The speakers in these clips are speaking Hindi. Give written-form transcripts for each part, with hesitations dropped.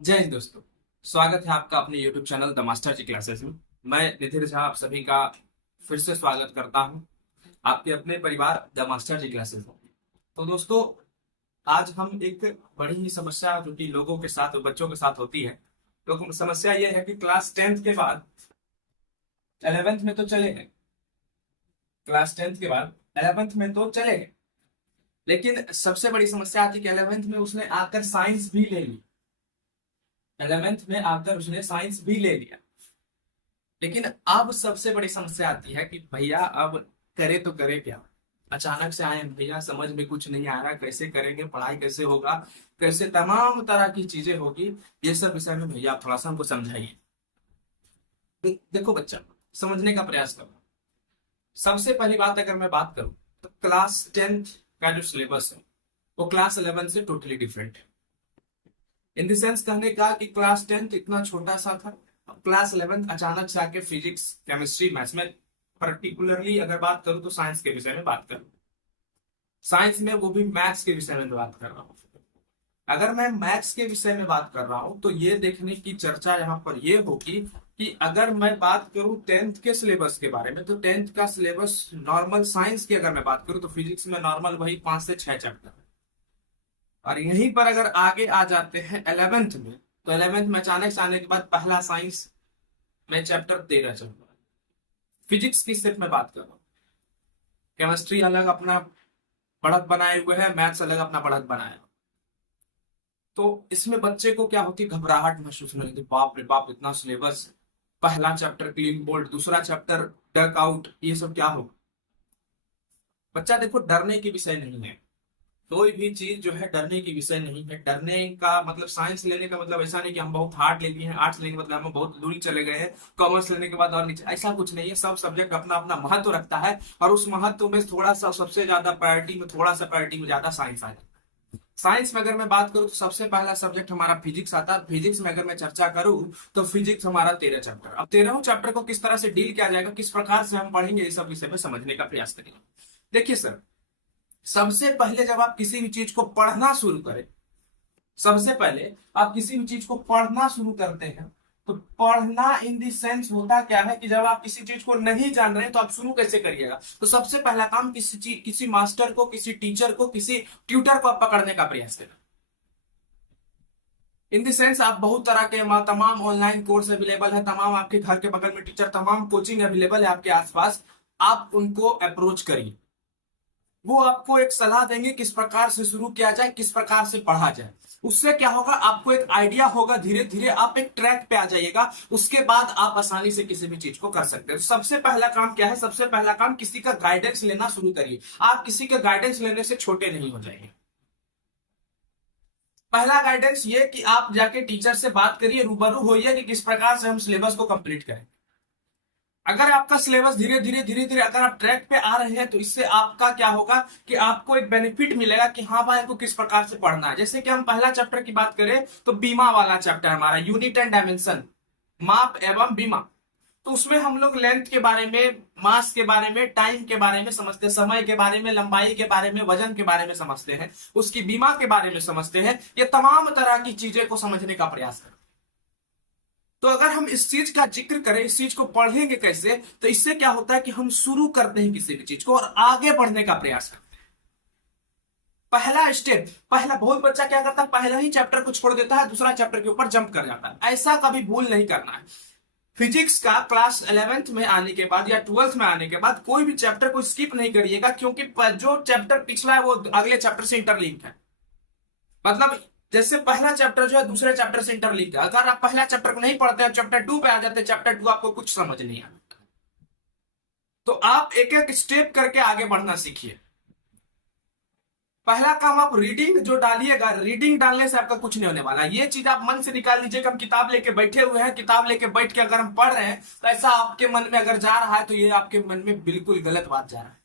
जय हिंद दोस्तों। स्वागत है आपका अपने YouTube channel the master ji classes में। मैं निधिर झा आप सभी का फिर से स्वागत करता हूं आपके अपने परिवार द मास्टर जी क्लासेस में। तो दोस्तों, आज हम एक बड़ी ही समस्या जो कि लोगों के साथ बच्चों के साथ होती है। तो समस्या यह है कि क्लास 10th के बाद 11th में तो चले गए, क्लास 10th के बाद 11th में तो चले गए, लेकिन सबसे बड़ी समस्या आती है कि 11th में उसने आकर साइंस भी ले ली। 11th में आकर उसने साइंस भी ले लिया, लेकिन अब सबसे बड़ी समस्या आती है कि भैया अब करे तो करे क्या। अचानक से आए भैया, समझ में कुछ नहीं आ रहा, कैसे करेंगे, पढ़ाई कैसे होगा, कैसे तमाम तरह की चीजें होगी। ये सब विषय में भैया आप थोड़ा सा हमको समझाइए। देखो बच्चा, समझने का प्रयास करो। सबसे पहली बात अगर मैं बात करूं तो क्लास 10th का जो सिलेबस है वो क्लास 11 से टोटली डिफरेंट है। इन द सेंस कहने का कि क्लास 10th इतना छोटा सा था, क्लास 11th अचानक से आके फिजिक्स केमिस्ट्री मैथ्स में, पर्टिकुलरली अगर बात करूं तो साइंस के विषय में बात करूं, साइंस में वो भी मैथ्स के विषय में बात कर रहा हूं। अगर मैं मैथ्स के विषय में बात कर रहा हूं तो ये देखने की चर्चा यहाँ पर ये होगी कि अगर मैं बात करूं 10th के सिलेबस के बारे में तो 10th का सिलेबस नॉर्मल साइंस की अगर मैं बात करूं तो फिजिक्स में नॉर्मल वही 5 से 6 चैप्टर। और यहीं पर अगर आगे आ जाते हैं 11th में, तो 11th में अचानक से आने के बाद पहला साइंस में चैप्टर 13 चल रहा है। फिजिक्स की सिर्फ मैं बात कर रहा हूँ, केमिस्ट्री अलग अपना बढ़त बनाए हुए है, मैथ्स अलग अपना बढ़त बनाया। तो इसमें बच्चे को क्या होती है, घबराहट महसूस होने लगती, बाप रे बाप इतना सिलेबस, पहला चैप्टर क्लीन बोल्ड, दूसरा चैप्टर डक आउट, ये सब क्या होगा। बच्चा देखो, डरने की विषय नहीं है, कोई भी चीज जो है डरने की विषय नहीं है। डरने का मतलब, साइंस लेने का मतलब ऐसा नहीं कि हम बहुत हार्ड ले लिए हैं, आर्ट्स लेने का मतलब हम बहुत दूर चले गए हैं, कॉमर्स लेने के बाद और नीचे, ऐसा कुछ नहीं है। सब सब्जेक्ट अपना अपना महत्व रखता है, और उस महत्व में थोड़ा सा सबसे ज्यादा प्रायोरिटी में, थोड़ा सा प्रायोरिटी में ज्यादा साइंस आ जाता है। साइंस में अगर मैं बात करूं तो सबसे पहला सब्जेक्ट हमारा फिजिक्स आता है। फिजिक्स में अगर मैं चर्चा करूं तो फिजिक्स हमारा 13 चैप्टर। अब 13वें चैप्टर को किस तरह से डील किया जाएगा, किस प्रकार से हम पढ़ेंगे, इस सब विषय में समझने का प्रयास करेंगे। देखिए सर, सबसे पहले जब आप किसी भी चीज को पढ़ना शुरू करें, सबसे पहले आप किसी भी चीज को पढ़ना शुरू करते हैं, तो पढ़ना इन द सेंस होता क्या है कि जब आप किसी चीज को नहीं जान रहे तो आप शुरू कैसे करिएगा। तो सबसे पहला काम किसी चीज, किसी मास्टर को, किसी टीचर को, किसी ट्यूटर को आप पकड़ने का प्रयास करें। इन द सेंस आप बहुत तरह के तमाम ऑनलाइन कोर्स अवेलेबल है, तमाम आपके घर के बगल में टीचर, तमाम कोचिंग अवेलेबल है आपके आसपास। आप उनको अप्रोच करिए, वो आपको एक सलाह देंगे किस प्रकार से शुरू किया जाए, किस प्रकार से पढ़ा जाए। उससे क्या होगा, आपको एक आइडिया होगा, धीरे धीरे आप एक ट्रैक पे आ जाइएगा। उसके बाद आप आसानी से किसी भी चीज को कर सकते हैं। तो सबसे पहला काम क्या है, सबसे पहला काम किसी का गाइडेंस लेना शुरू करिए। आप किसी का गाइडेंस लेने से छोटे नहीं हो जाएंगे। पहला गाइडेंस ये कि आप जाके टीचर से बात करिए, रूबरू होइए कि किस प्रकार से हम सिलेबस को कंप्लीट करें। अगर आपका सिलेबस धीरे धीरे धीरे धीरे अगर आप ट्रैक पे आ रहे हैं तो इससे आपका क्या होगा कि आपको एक बेनिफिट मिलेगा कि हाँ भाई आपको किस प्रकार से पढ़ना है। जैसे कि हम पहला चैप्टर की बात करें तो बीमा वाला चैप्टर हमारा, यूनिट एंड डायमेंशन, माप एवं बीमा। तो उसमें हम लोग लेंथ के बारे में, मास के बारे में, टाइम के बारे में समझते हैं, समय के बारे में, लंबाई के बारे में, वजन के बारे में समझते हैं, उसकी बीमा के बारे में समझते हैं। ये तमाम तरह की चीजें को समझने का प्रयास करें। तो अगर हम इस चीज का जिक्र करें, इस चीज को पढ़ेंगे कैसे, तो इससे क्या होता है कि हम शुरू करते हैं किसी भी चीज को और आगे बढ़ने का प्रयास करते हैं। पहला स्टेप, पहला, बहुत बच्चा क्या करता है, पहला ही चैप्टर को छोड़ देता है, दूसरा चैप्टर के ऊपर जंप कर जाता है। ऐसा कभी भूल नहीं करना है। फिजिक्स का क्लास 11th में आने के बाद या 12th में आने के बाद कोई भी चैप्टर को स्किप नहीं करिएगा, क्योंकि जो चैप्टर पिछला है वो अगले चैप्टर से इंटरलिंक है। मतलब जैसे पहला चैप्टर जो है दूसरे चैप्टर से इंटरलिंक है। अगर आप पहला चैप्टर को नहीं पढ़ते हैं, चैप्टर 2 पे आ जाते हैं, चैप्टर 2 आपको कुछ समझ नहीं आता। तो आप एक एक स्टेप करके आगे बढ़ना सीखिए। पहला काम, आप रीडिंग जो डालिएगा, रीडिंग डालने से आपका कुछ नहीं होने वाला। ये चीज आप मन से निकाल लीजिए कि हम किताब लेके बैठे हुए हैं, किताब लेके बैठ के अगर हम पढ़ रहे हैं तो ऐसा आपके मन में अगर जा रहा है तो ये आपके मन में बिल्कुल गलत बात जा रहा है।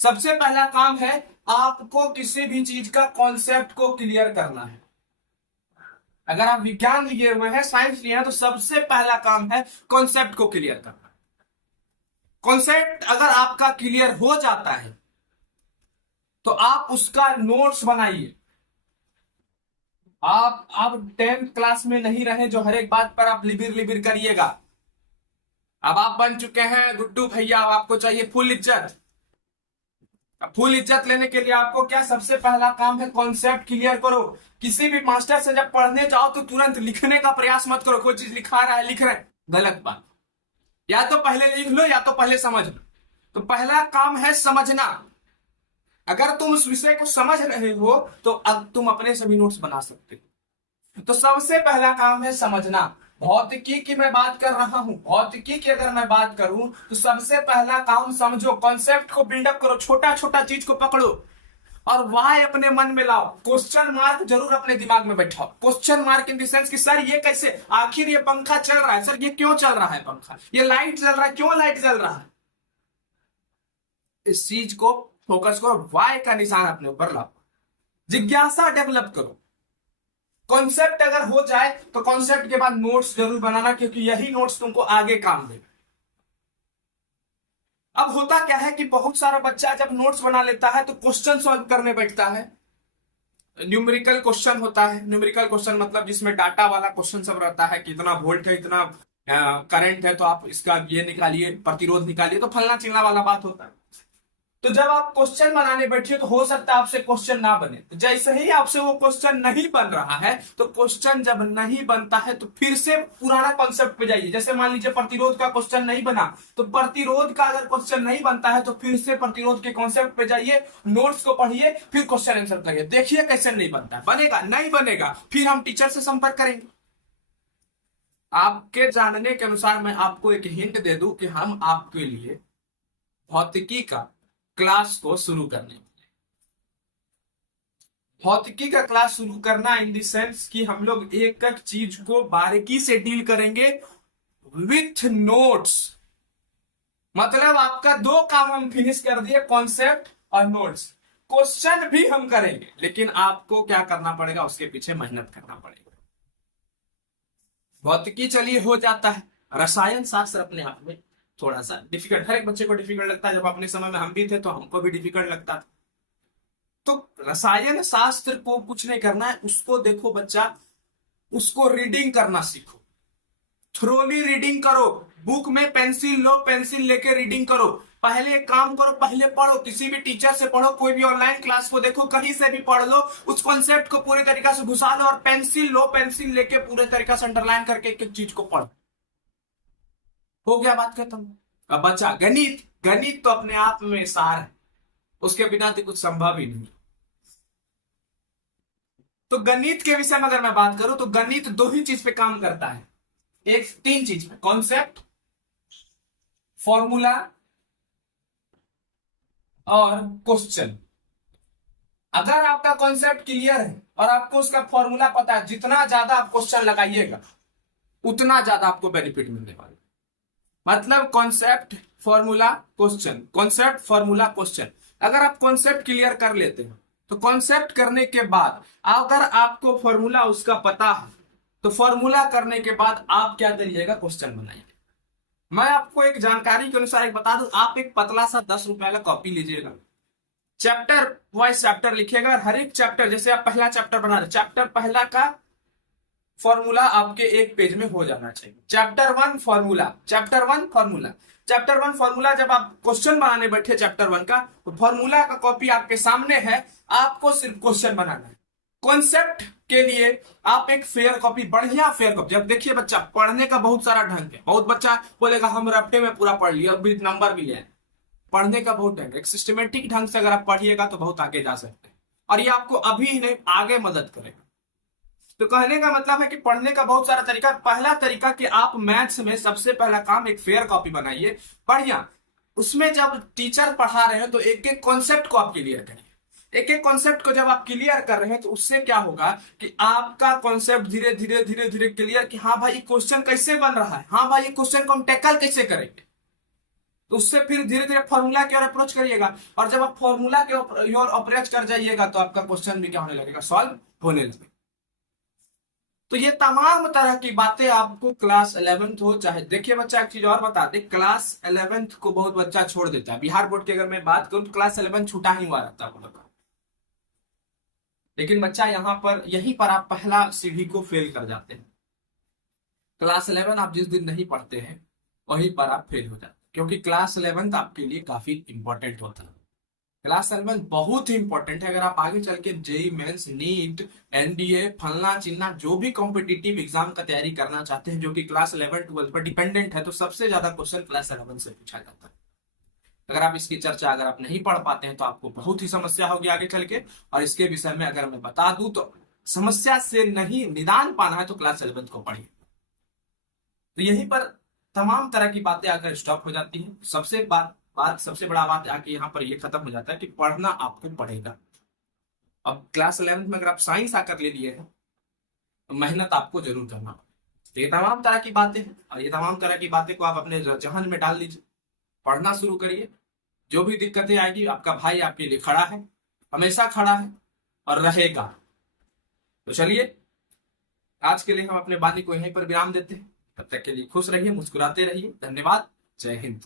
सबसे पहला काम है आपको किसी भी चीज का कॉन्सेप्ट को क्लियर करना है। अगर आप विज्ञान लिए हुए हैं, साइंस लिए हैं, तो सबसे पहला काम है कॉन्सेप्ट को क्लियर करना। कॉन्सेप्ट अगर आपका क्लियर हो जाता है तो आप उसका नोट्स बनाइए। आप 10th क्लास में नहीं रहे जो हर एक बात पर आप लिबिर लिबिर करिएगा। अब आप बन चुके हैं गुड्डू भैया, अब आपको चाहिए फुल इज्जत। अब फुल इज्जत लेने के लिए आपको क्या सबसे पहला काम है, कॉन्सेप्ट क्लियर करो। किसी भी मास्टर से जब पढ़ने जाओ तो तुरंत लिखने का प्रयास मत करो, कोई चीज लिखा रहा है लिख रहे हैं, गलत बात। या तो पहले लिख लो या तो पहले समझ लो। तो पहला काम है समझना। अगर तुम उस विषय को समझ रहे हो तो अब तुम अपने सभी नोट्स बना सकते हो। तो सबसे पहला काम है समझना। भौतिकी की मैं बात कर रहा हूं, भौतिकी की अगर मैं बात करूं तो सबसे पहला काम समझो, कॉन्सेप्ट को बिल्डअप करो, छोटा छोटा चीज को पकड़ो और वाई अपने मन में लाओ। क्वेश्चन मार्क जरूर अपने दिमाग में बैठाओ। Question mark in the sense कि सर ये कैसे, आखिर ये पंखा चल रहा है, सर ये क्यों चल रहा है पंखा, ये लाइट जल रहा है, क्यों लाइट जल रहा है। इस चीज को फोकस करो, वाई का निशान अपने ऊपर लाओ, जिज्ञासा डेवलप करो। कॉन्सेप्ट अगर हो जाए तो कॉन्सेप्ट के बाद नोट्स जरूर बनाना, क्योंकि यही नोट्स तुमको आगे काम देगा। अब होता क्या है कि बहुत सारा बच्चा जब नोट्स बना लेता है तो क्वेश्चन सॉल्व करने बैठता है। न्यूमेरिकल क्वेश्चन होता है, न्यूमेरिकल क्वेश्चन मतलब जिसमें डाटा वाला क्वेश्चन सब रहता है कि इतना वोल्ट है, इतना करंट है, तो आप इसका ये निकालिए, प्रतिरोध निकालिए, तो फलना चिलना वाला बात होता है। तो जब आप क्वेश्चन बनाने बैठिए तो हो सकता है आपसे क्वेश्चन ना बने। तो जैसे ही आपसे वो क्वेश्चन नहीं बन रहा है, तो क्वेश्चन जब नहीं बनता है तो फिर से पुराना कॉन्सेप्ट पे जाइए। जैसे मान लीजिए प्रतिरोध का क्वेश्चन नहीं बना, तो प्रतिरोध का अगर क्वेश्चन नहीं बनता है तो फिर से प्रतिरोध के कॉन्सेप्ट पे जाइए, नोट्स को पढ़िए, फिर क्वेश्चन आंसर करिए, देखिए कैसे नहीं बनता है। बनेगा नहीं बनेगा फिर हम टीचर से संपर्क करेंगे। आपके जानने के अनुसार मैं आपको एक हिंट दे दूं कि हम आपके लिए भौतिकी का क्लास को शुरू करने, भौतिकी का क्लास शुरू करना इन द सेंस कि हम लोग एक एक चीज को बारीकी से डील करेंगे विथ नोट्स। मतलब आपका दो काम हम फिनिश कर दिए, कॉन्सेप्ट और नोट्स। क्वेश्चन भी हम करेंगे, लेकिन आपको क्या करना पड़ेगा, उसके पीछे मेहनत करना पड़ेगा। भौतिकी चलिए हो जाता है, रसायन शास्त्र अपने आप में थोड़ा सा डिफिकल्ट, हर एक बच्चे को डिफिकल्ट लगता है। जब अपने समय में हम भी थे तो हमको भी डिफिकल्ट लगता था। तो रसायन शास्त्र को कुछ नहीं करना है, उसको देखो बच्चा, उसको रीडिंग करना सीखो, थ्रोली रीडिंग करो। बुक में पेंसिल लो, पेंसिल लेके रीडिंग करो। पहले एक काम करो, पहले पढ़ो, किसी भी टीचर से पढ़ो, कोई भी ऑनलाइन क्लास को देखो, कहीं से भी पढ़ लो, उस कॉन्सेप्ट को पूरे तरीका से घुसा लो और पेंसिल लो, पेंसिल लेके पूरे तरीका से अंडरलाइन करके एक एक चीज को पढ़ो। हो गया बात खत्म। अब बचा गणित। गणित तो अपने आप में सार है, उसके बिना तो कुछ संभव ही नहीं। तो गणित के विषय में अगर मैं बात करूं तो गणित दो ही चीज पे काम करता है, एक तीन चीज पे, कॉन्सेप्ट, फॉर्मूला और क्वेश्चन। अगर आपका कॉन्सेप्ट क्लियर है और आपको उसका फॉर्मूला पता है, जितना ज्यादा आप क्वेश्चन लगाइएगा उतना ज्यादा आपको बेनिफिट मिलने वाला। मतलब concept formula question, concept formula question. अगर आप कॉन्सेप्ट क्लियर कर लेते हो तो कॉन्सेप्ट करने के बाद अगर आपको फॉर्मूला उसका पता है तो फॉर्मूला करने के बाद आप क्या करिएगा, क्वेश्चन बनाइए। मैं आपको एक जानकारी के अनुसार एक बता दूं, आप एक पतला सा 10 रुपए का कॉपी लीजिएगा, चैप्टर वाइज चैप्टर लिखिएगा और हर एक चैप्टर, जैसे आप पहला चैप्टर बना रहे, चैप्टर पहला का फॉर्मूला आपके एक पेज में हो जाना चाहिए। Chapter 1 formula, chapter 1 formula, chapter 1 formula. जब आप क्वेश्चन बनाने बैठे चैप्टर 1 का, तो फॉर्मूला का कॉपी आपके सामने है, आपको सिर्फ क्वेश्चन बनाना है। कॉन्सेप्ट के लिए आप एक फेयर कॉपी, बढ़िया फेयर कॉपी। अब देखिए बच्चा, पढ़ने का बहुत सारा ढंग है। बहुत बच्चा बोलेगा हम रफ्ते में पूरा पढ़ लिया, अभी नंबर भी है। पढ़ने का बहुत ढंग है, एक सिस्टमेटिक ढंग से अगर आप पढ़िएगा तो बहुत आगे जा सकते हैं, और ये आपको अभी नहीं आगे मदद करेगा। तो कहने का मतलब है कि पढ़ने का बहुत सारा तरीका। पहला तरीका कि आप मैथ्स में सबसे पहला काम एक फेयर कॉपी बनाइए, बढ़िया। उसमें जब टीचर पढ़ा रहे हैं तो एक एक कॉन्सेप्ट को आप क्लियर करिए। एक एक कॉन्सेप्ट को जब आप क्लियर कर रहे हैं तो उससे क्या होगा कि आपका कॉन्सेप्ट धीरे धीरे धीरे धीरे क्लियर, कि हाँ भाई ये क्वेश्चन कैसे बन रहा है, हाँ भाई ये क्वेश्चन को हम टैकल कैसे करेंगे। तो उससे फिर धीरे धीरे फॉर्मूला की ओर अप्रोच करिएगा, और जब आप फॉर्मूला के ओर अप्रोच कर जाइएगा तो आपका क्वेश्चन भी क्या होने लगेगा, सॉल्व होने लगेगा। तो ये तमाम तरह की बातें आपको क्लास 11th हो चाहे, देखिए बच्चा एक चीज और बता दे, क्लास 11th को बहुत बच्चा छोड़ देता है। बिहार बोर्ड की अगर मैं बात करूं तो क्लास 11 छूटा ही हुआ रहता है। लेकिन बच्चा यहाँ पर यहीं पर आप पहला सीढ़ी को फेल कर जाते हैं। क्लास 11 आप जिस दिन नहीं पढ़ते हैं वहीं पर आप फेल हो जाते हैं, क्योंकि क्लास 11 आपके लिए काफी इंपॉर्टेंट होता है। क्लास 11 बहुत ही इंपॉर्टेंट है। अगर आप आगे चल के जेई मेंस, नीट, एनडीए, फलना चिन्ना जो भी कॉम्पिटिटिव एग्जाम का तैयारी करना चाहते हैं जो कि क्लास 11 12 पर डिपेंडेंट है, तो सबसे ज्यादा क्वेश्चन क्लास 11 से पूछा जाता है। अगर आप इसकी चर्चा अगर आप नहीं पढ़ पाते हैं तो आपको बहुत ही समस्या होगी आगे चल के। और इसके विषय में अगर मैं बता दूं तो समस्या से नहीं निदान पाना है तो क्लास 11 को पढ़िए। तो यहीं पर तमाम तरह की बातें आकर स्टॉप हो जाती हैं। सबसे बड़ा बात आके यहाँ पर ये खत्म हो जाता है कि पढ़ना आपको पड़ेगा। अब क्लास 11 में अगर आप साइंस आकर ले लिए हैं तो मेहनत आपको जरूर करना पड़ेगा। तो ये तमाम तरह की बातें हैं और ये तमाम तरह की बातें को आप अपने जहन में डाल लीजिए, पढ़ना शुरू करिए। जो भी दिक्कतें आएगी आपका भाई आपके लिए खड़ा है, हमेशा खड़ा है और रहेगा। तो चलिए आज के लिए हम अपने वाणी को यहीं पर विराम देते हैं। तब तक के लिए खुश रहिए, मुस्कुराते रहिए। धन्यवाद। जय हिंद।